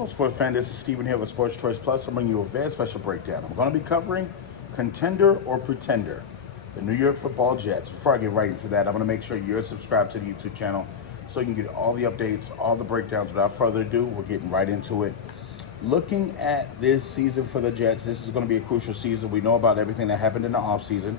Hello, sports fan. This is Steven here with Sports Choice Plus. I'm bringing you a very special breakdown. I'm going to be covering Contender or Pretender, the New York Football Jets. Before I get right into that, I'm going to make sure you're subscribed to the YouTube channel so you can get all the updates, all the breakdowns. Without further ado, we're getting right into it. Looking at this season for the Jets, this is going to be a crucial season. We know about everything that happened in the offseason.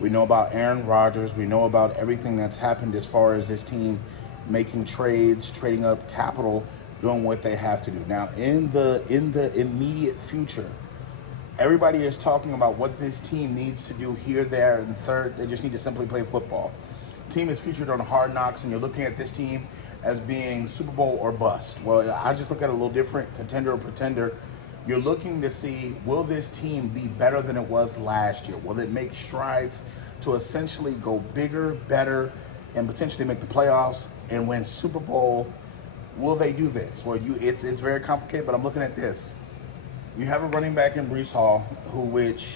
We know about Aaron Rodgers. We know about everything that's happened as far as this team making trades, trading up capital, doing what they have to do. Now, in the immediate future, everybody is talking about what this team needs to do here, there, and third. They just need to simply play football. The team is featured on Hard Knocks, and you're looking at this team as being Super Bowl or bust. Well, I just look at it a little different, Contender or Pretender. You're looking to see, will this team be better than it was last year? Will it make strides to essentially go bigger, better, and potentially make the playoffs and win Super Bowl? Will they do this? Well, it's very complicated, but I'm looking at this. You have a running back in Breece Hall, which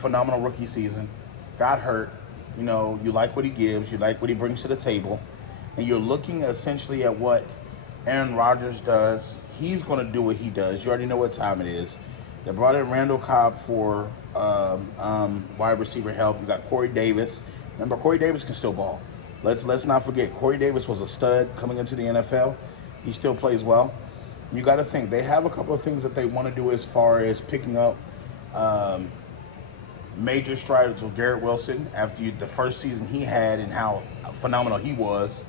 phenomenal rookie season, got hurt. You know, you like what he gives, you like what he brings to the table, and you're looking essentially at what Aaron Rodgers does. He's going to do what he does. You already know what time it is. They brought in Randall Cobb for wide receiver help. You got Corey Davis. Remember, Corey Davis can still ball. Let's not forget, Corey Davis was a stud coming into the NFL. He still plays well. You got to think, they have a couple of things that they want to do as far as picking up major strides with Garrett Wilson after the first season he had and how phenomenal he was.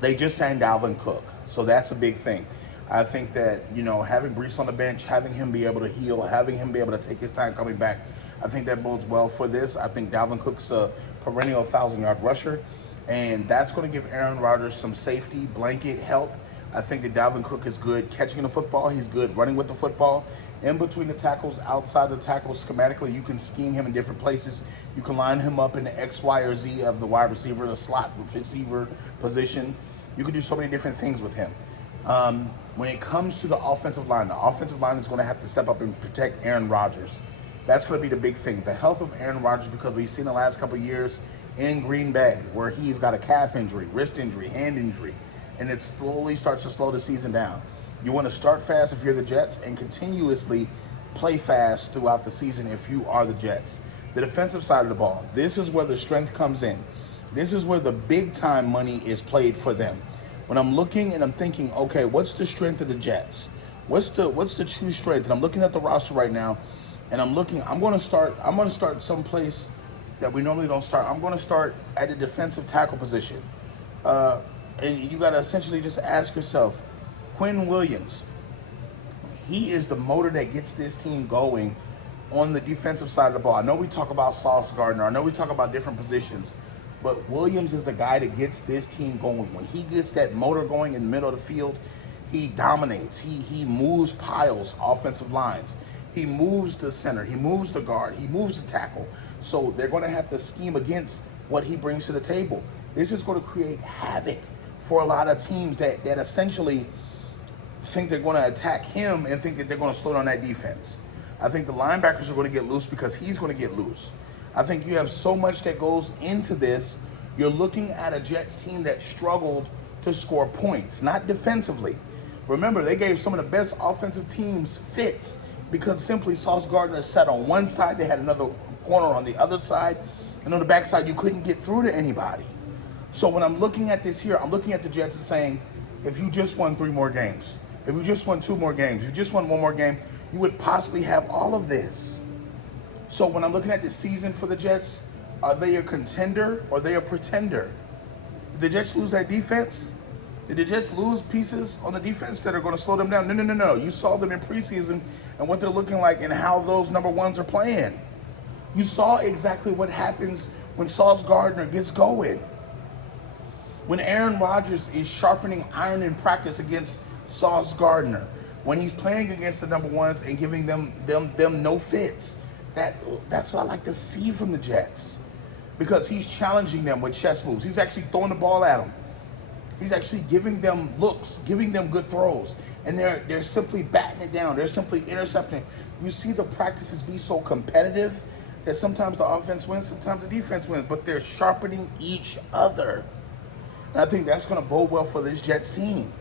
They just signed Dalvin Cook, so that's a big thing. I think that, you know, having Breece on the bench, having him be able to heal, having him be able to take his time coming back, I think that bodes well for this. I think Dalvin Cook's a perennial 1,000-yard rusher, and that's going to give Aaron Rodgers some safety, blanket help. I think that Dalvin Cook is good catching the football. He's good running with the football. In between the tackles, outside the tackles, schematically, you can scheme him in different places. You can line him up in the X, Y, or Z of the wide receiver, the slot receiver position. You can do so many different things with him. When it comes to the offensive line is going to have to step up and protect Aaron Rodgers. That's going to be the big thing. The health of Aaron Rodgers, because we've seen the last couple of years in Green Bay where he's got a calf injury, wrist injury, hand injury, and it slowly starts to slow the season down. You want to start fast if you're the Jets and continuously play fast throughout the season if you are the Jets. The defensive side of the ball, this is where the strength comes in. This is where the big time money is played for them. When I'm looking and I'm thinking, okay, what's the strength of the Jets? What's the true strength? And I'm looking at the roster right now, and I'm going to start someplace that we normally don't start. I'm going to start at the defensive tackle position. And you got to essentially just ask yourself, Quinn Williams, he is the motor that gets this team going on the defensive side of the ball. I know we talk about Sauce Gardner. I know we talk about different positions. But Williams is the guy that gets this team going. When he gets that motor going in the middle of the field, he dominates. He moves piles, offensive lines. He moves the center. He moves the guard. He moves the tackle. So they're going to have to scheme against what he brings to the table. This is going to create havoc for a lot of teams that essentially think they're going to attack him and think that they're going to slow down that defense. I think the linebackers are going to get loose because he's going to get loose. I think you have so much that goes into this. You're looking at a Jets team that struggled to score points, not defensively. Remember, they gave some of the best offensive teams fits because simply Sauce Gardner sat on one side, they had another corner on the other side, and on the backside, you couldn't get through to anybody. So when I'm looking at this here, I'm looking at the Jets and saying, if you just won 3 more games, if you just won 2 more games, if you just won 1 more game, you would possibly have all of this. So when I'm looking at the season for the Jets, are they a contender or are they a pretender? Did the Jets lose that defense? Did the Jets lose pieces on the defense that are going to slow them down? No. You saw them in preseason and what they're looking like and how those number ones are playing. You saw exactly what happens when Sauce Gardner gets going. When Aaron Rodgers is sharpening iron in practice against Sauce Gardner. When he's playing against the number ones and giving them no fits. That's what I like to see from the Jets, because he's challenging them with chess moves. He's actually throwing the ball at them. He's actually giving them looks, giving them good throws, and they're simply batting it down. They're simply intercepting. You see the practices be so competitive that sometimes the offense wins, sometimes the defense wins, but they're sharpening each other. And I think that's going to bode well for this Jets team.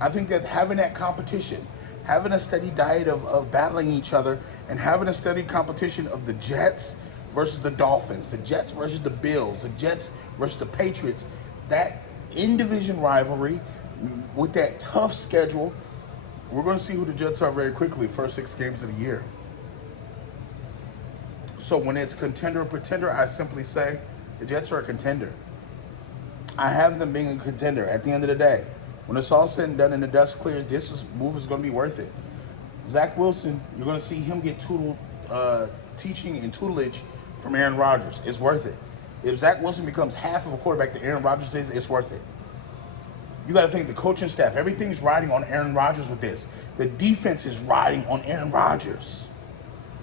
I think that having that competition, having a steady diet of battling each other, and having a steady competition of the Jets versus the Dolphins, the Jets versus the Bills, the Jets versus the Patriots, that in-division rivalry with that tough schedule, we're going to see who the Jets are very quickly, first 6 games of the year. So when it's contender or pretender, I simply say the Jets are a contender. I have them being a contender at the end of the day. When it's all said and done and the dust clears, move is going to be worth it. Zach Wilson, you're going to see him get teaching and tutelage from Aaron Rodgers. It's worth it. If Zach Wilson becomes half of a quarterback that Aaron Rodgers is, it's worth it. You got to think the coaching staff, everything's riding on Aaron Rodgers with this. The defense is riding on Aaron Rodgers.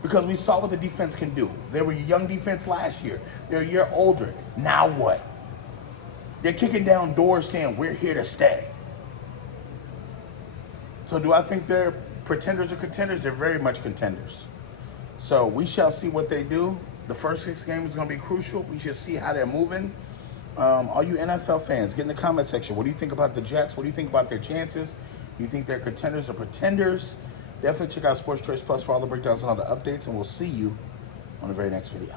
Because we saw what the defense can do. They were a young defense last year. They're a year older. Now what? They're kicking down doors saying, we're here to stay. So do I think they're pretenders or contenders? They're very much contenders. So we shall see what they do. The first 6 games is going to be crucial. We should see how they're moving. All you NFL fans, get in the comment section. What do you think about the Jets? What do you think about their chances? Do you think they're contenders or pretenders? Definitely check out Sports Choice Plus for all the breakdowns and all the updates, and we'll see you on the very next video.